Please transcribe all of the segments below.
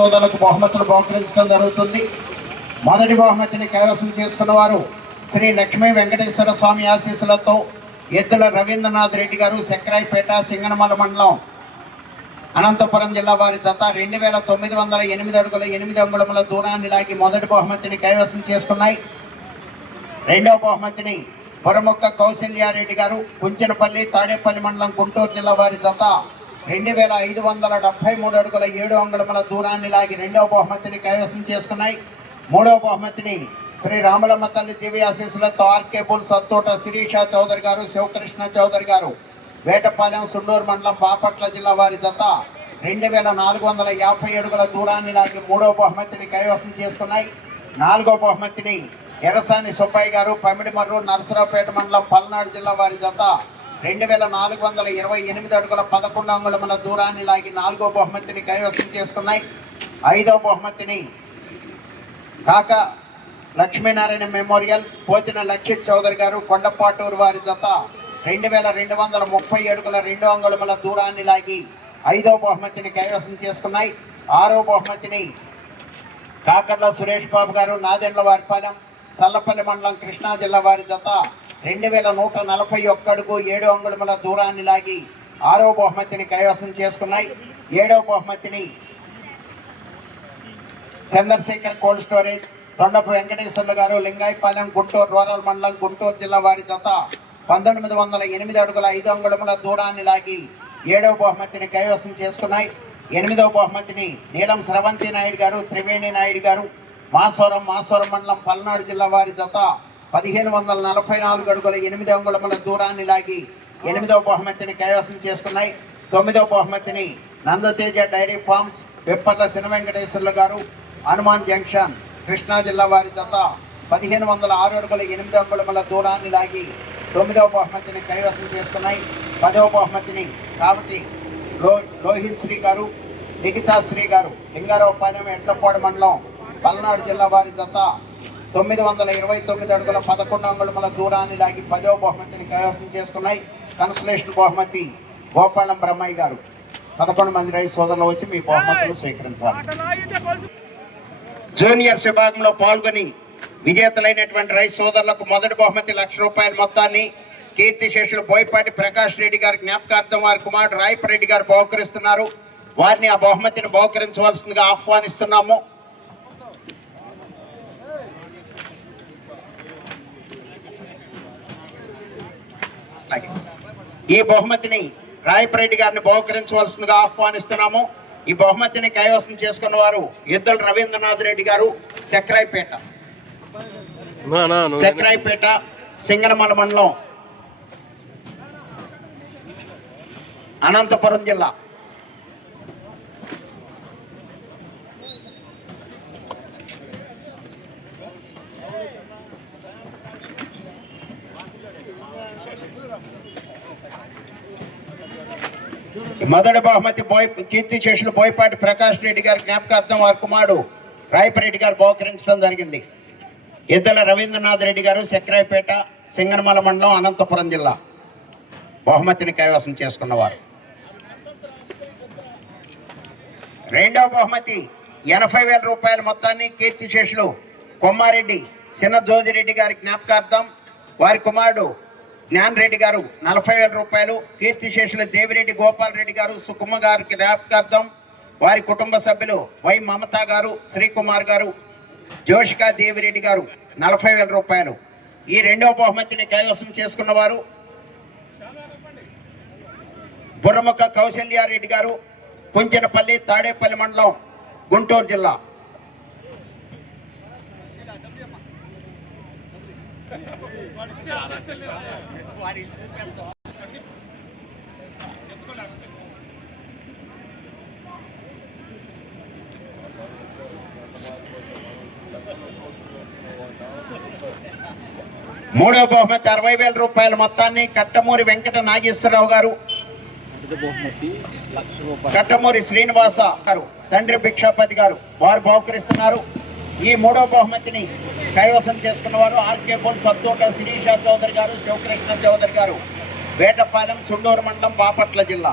సోదరులకు బహుమతులు బహుకరించడం జరుగుతుంది. మొదటి బహుమతిని కైవసం చేసుకున్న వారు శ్రీ లక్ష్మీ వెంకటేశ్వర స్వామి ఆశీస్సులతో ఎద్దుల రవీంద్రనాథ్ రెడ్డి గారు, సెక్రాయిపేట, సింగనమల మండలం, అనంతపురం జిల్లా వారి జత 2908 అడుగుల 8 అంగుళముల దూరాన్ని లాగి మొదటి బహుమతిని కైవసం చేసుకున్నాయి. రెండవ బహుమతిని పొరముక్క కౌశల్యారెడ్డి గారు, కుంచెనపల్లి, తాడేపల్లి మండలం, గుంటూరు జిల్లా వారి జత 2573 అడుగుల 7 అంగుళముల దూరాన్ని లాగి రెండవ బహుమతిని కైవసం చేసుకున్నాయి. మూడవ బహుమతిని శ్రీ రామలమ్మ తల్లి దివ్య ఆశీస్సులతో ఆర్కే బుల్, సత్తోట శిరీష చౌదరి గారు, శివకృష్ణ చౌదరి గారు, వేటపాలెం, సుండూరు మండలం, బాపట్ల జిల్లా వారి జత 2450 అడుగుల దూరాన్ని లాగి మూడవ బహుమతిని కైవసం చేసుకున్నాయి. నాలుగవ బహుమతిని ఎర్రసాని సుబ్బయ్య గారు, పమిడిమర్రు, నరసరావుపేట మండలం, పల్నాడు జిల్లా వారి జత 2428 అడుగుల 11 అంగుళముల దూరాన్ని లాగి నాలుగో బహుమతిని కైవసం చేసుకున్నాయి. ఐదవ బహుమతిని కాక లక్ష్మీనారాయణ మెమోరియల్, పోతిన లక్షిత్ చౌదరి గారు, కొండపాటూరు వారి జత 2230 అడుగుల 2 అంగుళముల దూరాన్ని లాగి ఐదవ బహుమతిని కైవసం చేసుకున్నాయి. ఆరవ బహుమతిని కాకర్ల సురేష్ బాబు గారు, నాదెండ్ల వారిపాలెం, సల్లపల్లి మండలం, కృష్ణా జిల్లా వారి జత 2141 అడుగు 7 అంగుళముల దూరాన్ని లాగి ఆరవ బహుమతిని కైవసం చేసుకున్నాయి. ఏడవ బహుమతిని చంద్రశేఖర్ కోల్డ్ స్టోరేజ్, తొండపు వెంకటేశ్వర్లు గారు, లింగాయపాలెం, గుంటూరు రూరల్ మండలం, గుంటూరు జిల్లా వారి జత 1908 అడుగుల 5 అంగుళముల దూరాన్ని లాగి ఏడవ బహుమతిని కైవసం చేసుకున్నాయి. ఎనిమిదవ బహుమతిని నీలం స్రవంతి నాయుడు గారు, త్రివేణి నాయుడు గారు, మాసవరం మండలం, పల్నాడు జిల్లా వారి జత 1544 అడుగుల 8 అంగుళముల దూరాన్ని లాగి ఎనిమిదవ బహుమతిని కైవసం చేసుకున్నాయి. తొమ్మిదవ బహుమతిని నందతేజ డైరీ ఫార్మ్స్, పెప్పర్ల సిన వెంకటేశ్వర్లు గారు, హనుమాన్ జంక్షన్, కృష్ణా జిల్లా వారి జత 1506 అడుగుల 8 అంగుళముల దూరాన్ని లాగి తొమ్మిదవ బహుమతిని కైవసం చేసుకున్నాయి. పదవ బహుమతిని కాబట్టి లోహిశ్రీ గారు, నిఖితాశ్రీ గారు, లింగారావుపాలెం, ఎడ్లపాడు మండలం, పల్నాడు జిల్లా వారి జత 929 అడుగుల 11 అంగుళముల దూరాన్ని లాగి 10వ బహుమతిని కైవసం చేసుకున్నాయి. కన్సలేషన్ బహుమతి గోపాలం బ్రహ్మయ్య గారు. 11 మంది రైతు సోదరులు వచ్చి మీ బహుమతులు స్వీకరించాలి. జూనియర్స్ విభాగంలో పాల్గొని విజేతలైనటువంటి రైతు సోదరులకు మొదటి బహుమతి ₹1,00,000 మొత్తాన్ని కీర్తిశేషులు బోయపాటి ప్రకాష్ రెడ్డి గారి జ్ఞాపకార్థం వారి కుమారుడు రాయపరెడ్డి గారు బహుకరిస్తున్నారు. వారిని ఆ బహుమతిని బహుకరించవలసిందిగా ఆహ్వానిస్తున్నాము. ఈ బహుమతిని రాయపరెడ్డి గారిని బహుకరించవలసిందిగా ఆహ్వానిస్తున్నాము. ఈ బహుమతిని కైవసం చేసుకున్న వారు ఎద్దుల రవీంద్రనాథ్ రెడ్డి గారు, సెక్రాయిపేట, సింగనమల మండలం, అనంతపురం జిల్లా. మొదటి బహుమతి కీర్తిశేషులు బోయపాటి ప్రకాష్ రెడ్డి గారి జ్ఞాపకార్థం వారి కుమారుడు రాయపరెడ్డి గారు బహుకరించడం జరిగింది. ఎద్దుల రవీంద్రనాథ్ రెడ్డి గారు, సెక్రాయిపేట, సింగనమల మండలం, అనంతపురం జిల్లా బహుమతిని కైవసం చేసుకున్నవారు. రెండవ బహుమతి ₹80,000 మొత్తాన్ని కీర్తిశేషులు కొమ్మారెడ్డి చిన్న జోజిరెడ్డి గారి జ్ఞాపకార్థం వారి కుమారుడు జ్ఞాన్ రెడ్డి గారు ₹40,000, కీర్తిశేషులు దేవిరెడ్డి గోపాల్ రెడ్డి గారు, సుకుమ గారి జ్ఞాపకార్థం వారి కుటుంబ సభ్యులు వై మమత గారు, శ్రీకుమార్ గారు, జోషికా దేవిరెడ్డి గారు ₹40,000. ఈ రెండవ బహుమతిని కైవసం చేసుకున్న వారు బుర్రముక్క కౌశల్యారెడ్డి గారు, కుంచెనపల్లి, తాడేపల్లి మండలం, గుంటూరు జిల్లా. మూడవ బహుమతి ₹60,000 మొత్తాన్ని కట్టమూరి వెంకట నాగేశ్వరరావు గారు, కట్టమూరి శ్రీనివాస గారు, తండ్రి భిక్షాపతి గారు వారు బహుకరిస్తున్నారు. ఈ మూడవ బహుమతిని కైవసం చేసుకున్నవారు ఆర్కే బుల్, సత్తోట శిరీష చౌదరి గారు, శివకృష్ణ చౌదరి గారు, వేటపాలెం, సుండూరు మండలం, బాపట్ల జిల్లా.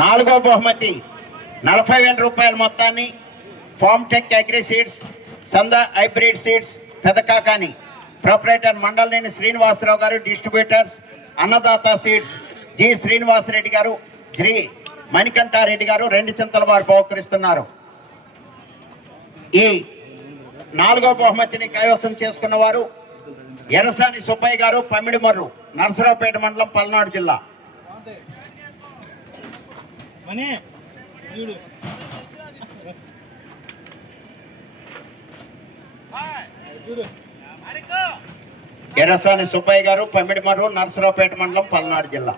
నాలుగో బహుమతి 40,000 రూపాయల మొత్తాన్ని ఫార్మ్ టెక్ అగ్రి సీడ్స్ సంద hybrid seeds Pedakakani proprietor Mandalineni Srinivasarao garu, distributors Annadata seeds G Srinivasareddy garu, Shri Manikanta Reddy గారు రెండుచింతల వారు బహుకరిస్తున్నారు. ఈ నాలుగో బహుమతిని కైవసం చేసుకున్న వారు ఎరసాని సుబ్బయ్య గారు, పమిడిమర్రు, నరసరావుపేట మండలం, పల్నాడు జిల్లా. ఎరసాని సుబ్బయ్య గారు, పమిడిమర్రు, నరసరావుపేట మండలం, పల్నాడు జిల్లా.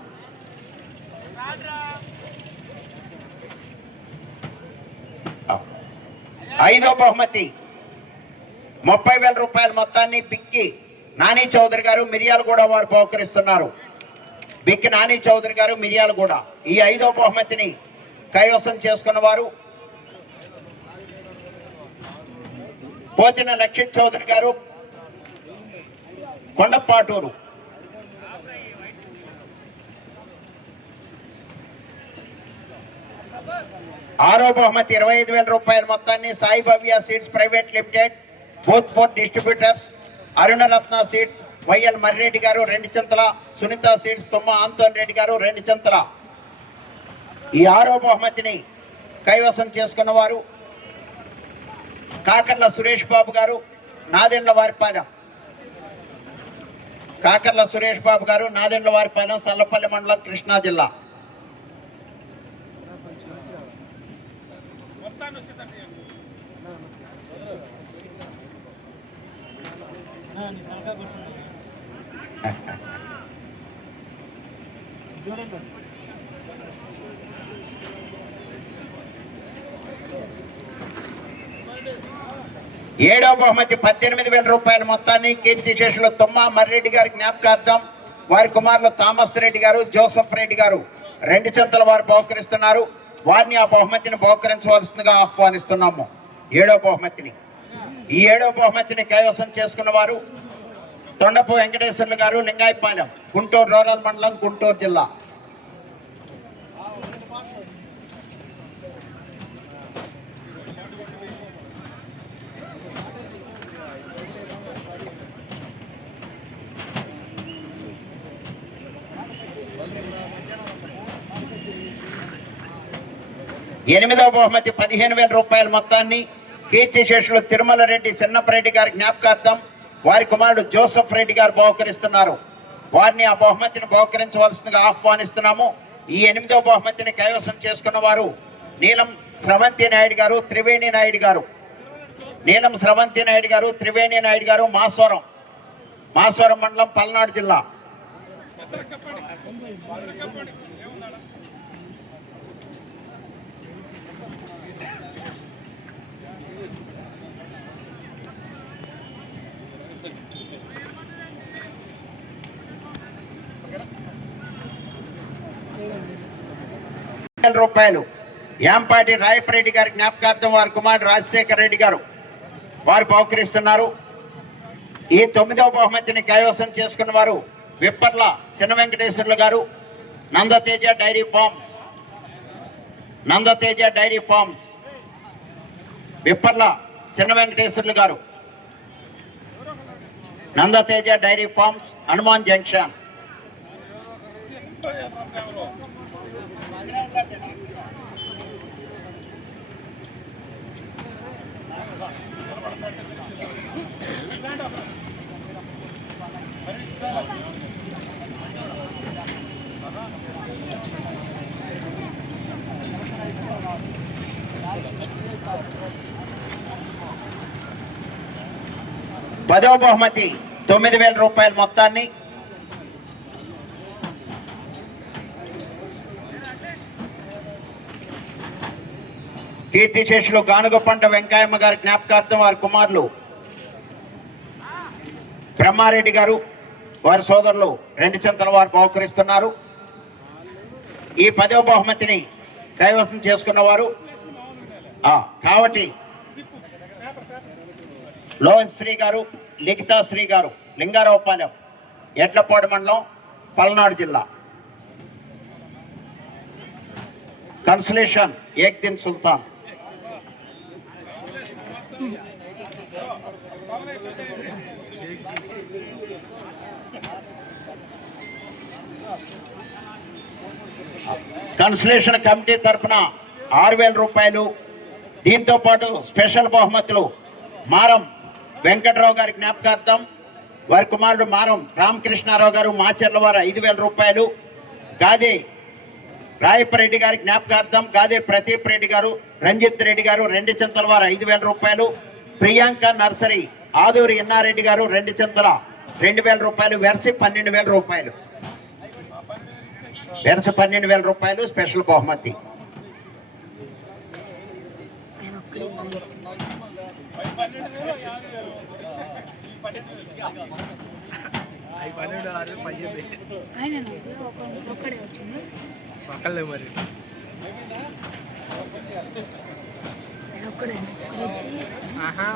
ఐదో బహుమతి 30,000 రూపాయల మొత్తాన్ని బిక్కి నాని చౌదరి గారు, మిర్యాలగూడ వారు బహుకరిస్తున్నారు. బిక్కి నాని చౌదరి గారు, మిర్యాలగూడ. ఈ ఐదో బహుమతిని కైవసం చేసుకున్న వారు పోతిన లక్షిత్ చౌదరి గారు, కొండపాటూరు. ఆరో బహుమతి 25,000 రూపాయల మొత్తాన్ని Sai Bhavya seeds private limited, Bhootpur distributors, Arunaratna seeds YL Marreddy garu Renduchintala, Sunitha seeds తుమ్మ ఆంతోన్ రెడ్డి గారు రెండుచింతల. ఈ ఆరో బహుమతిని కైవసం చేసుకున్న వారు కాకర్ల సురేష్ బాబు గారు, నాదెండ్ల వారిపాలెం. కాకర్ల సురేష్ బాబు గారు, నాదెండ్ల వారిపాలెం, సల్లపల్లి మండలం, కృష్ణా జిల్లా. ఏడో బహుమతి 18,000 రూపాయల మొత్తాన్ని కీర్తిశేషులు తుమ్మ మర్రెడ్డి గారి జ్ఞాపకార్థం వారి కుమారులు థామస్ రెడ్డి గారు, జోసఫ్ రెడ్డి గారు రెండుచింతల వారు బహుకరిస్తున్నారు. వారిని ఆ బహుమతిని బహుకరించవలసిందిగా ఆహ్వానిస్తున్నాము. ఏడో బహుమతిని ఈ ఏడో బహుమతిని కైవసం చేసుకున్న వారు తొండపు వెంకటేశ్వర్లు గారు, లింగాయపాలెం, గుంటూరు రూరల్ మండలం, గుంటూరు జిల్లా. ఎనిమిదవ బహుమతి 15,000 రూపాయల మొత్తాన్ని కీర్తిశేషులు తిరుమల రెడ్డి చిన్నపరెడ్డి గారి జ్ఞాపకార్థం వారి కుమారుడు జోసఫ్ రెడ్డి గారు బహుకరిస్తున్నారు. వారిని ఆ బహుమతిని బహుకరించవలసిందిగా ఆహ్వానిస్తున్నాము. ఈ ఎనిమిదవ బహుమతిని కైవసం చేసుకున్న వారు నీలం స్రవంతి నాయుడు గారు, త్రివేణి నాయుడు గారు. నీలం స్రవంతి నాయుడు గారు, త్రివేణి నాయుడు గారు, మాస్వరం మండలం, పల్నాడు జిల్లా. రూపాయలు యాంపాటి రాయపరెడ్డి గారి జ్ఞాపకార్థం వారి కుమారుడు రాజశేఖర్ రెడ్డి గారు వారు బహుకరిస్తున్నారు. ఈ 9వ బహుమతిని కైవసం చేసుకున్న వారు Vipparla Chinna Venkateswarlu garu, Nandateja dairy forms, Vipparla Chinna Venkateswarlu garu, Nandateja dairy farms, Hanuman junction. పదవ బహుమతి 9,000 రూపాయల మొత్తాన్ని కీర్తిశేషులు గానుగపంట వెంకయ్యమ్మ గారి జ్ఞాపకార్థం వారి కుమారులు బ్రహ్మారెడ్డి గారు, వారి సోదరులు రెండుచింతల వారు బహుకరిస్తున్నారు. ఈ 10వ బహుమతిని కైవసం చేసుకున్నవారు కావటి లోహశ్రీ గారు, లిఖితాశ్రీ గారు, లింగారావుపాలెం, ఎడ్లపాడు మండలం, పల్నాడు జిల్లా. కన్సలేషన్ ఏక్దిన్ సుల్తాన్. కన్సలేషన్ కమిటీ తరఫున 6,000 రూపాయలు. దీంతో పాటు స్పెషల్ బహుమతులు మారం వెంకట్రావు గారి జ్ఞాపకార్థం, వారి కుమారుడు మారం రామకృష్ణారావు గారు మాచర్ల వారు 5,000 రూపాయలు. గాదే రాయపరెడ్డి గారి జ్ఞాపకార్థం గాదే ప్రదీప్ రెడ్డి గారు, రంజిత్ రెడ్డి గారు రెండుచింతల వారు 5,000 రూపాయలు. ప్రియాంక నర్సరీ ఆదూరి ఎన్నారెడ్డి గారు రెండుచింతల 2,000 రూపాయలు. వెరసి 12,000 రూపాయలు. వెరసి 12,000 రూపాయలు స్పెషల్ బహుమతి.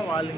వాళ్ళు